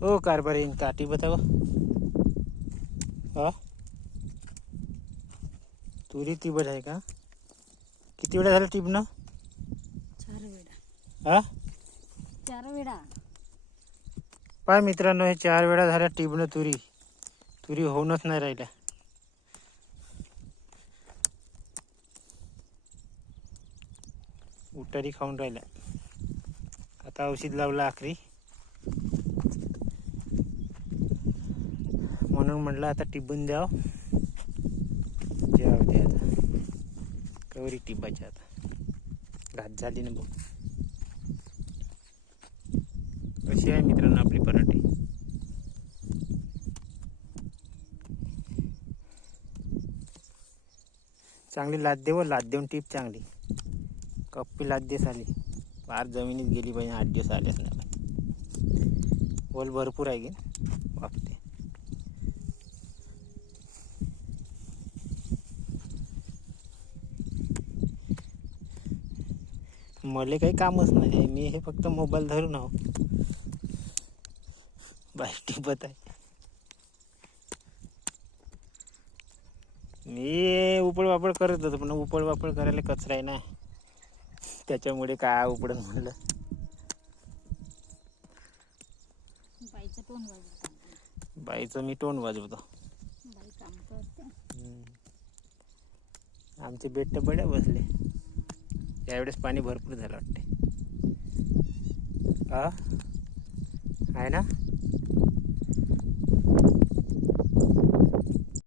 ओ कारभारीन काठी बताओ। हा तुरी तिबट आहे का? किती वेळा झाला टिपणं? 4 वेळा. हा 4 वेळा. पाय मित्रांनो, हे 4 वेळा झाल्या टिपणं. तुरी होऊनच नाही राहिल्या. उटारी खाऊन राहिल्या. आता औषध लावलं आखरी, म्हणून म्हटलं आता टिपून द्याव. जेव दे आता, कवरी टिपायची आता. घात झाली ना भाऊ. कशी आहे मित्रांनो आपली पराठी? चांगली लाद दे व लाद देऊन टीप चांगली. कप्पी लाद देस आली फार जमिनीत गेली पाहिजे. 8 दिवस आलेच नाही. वल भरपूर आहे की वापते. मले काही कामच नाही. मी हे फक्त मोबाईल धरून आहो, बाई टिपत आहे. मी उपड वापड करत होतो, पण उपड वापड करायला कचरा आहे ना, त्याच्यामुळे काय उपडत म्हणलं. बाईचं टोन वाजवतो. बाईचं मी टोन वाजवतो. बाई काम करते. आमचे बेट तर बड्या बसले. यावेळेस पाणी भरपूर झालं वाटते. हा आहे ना.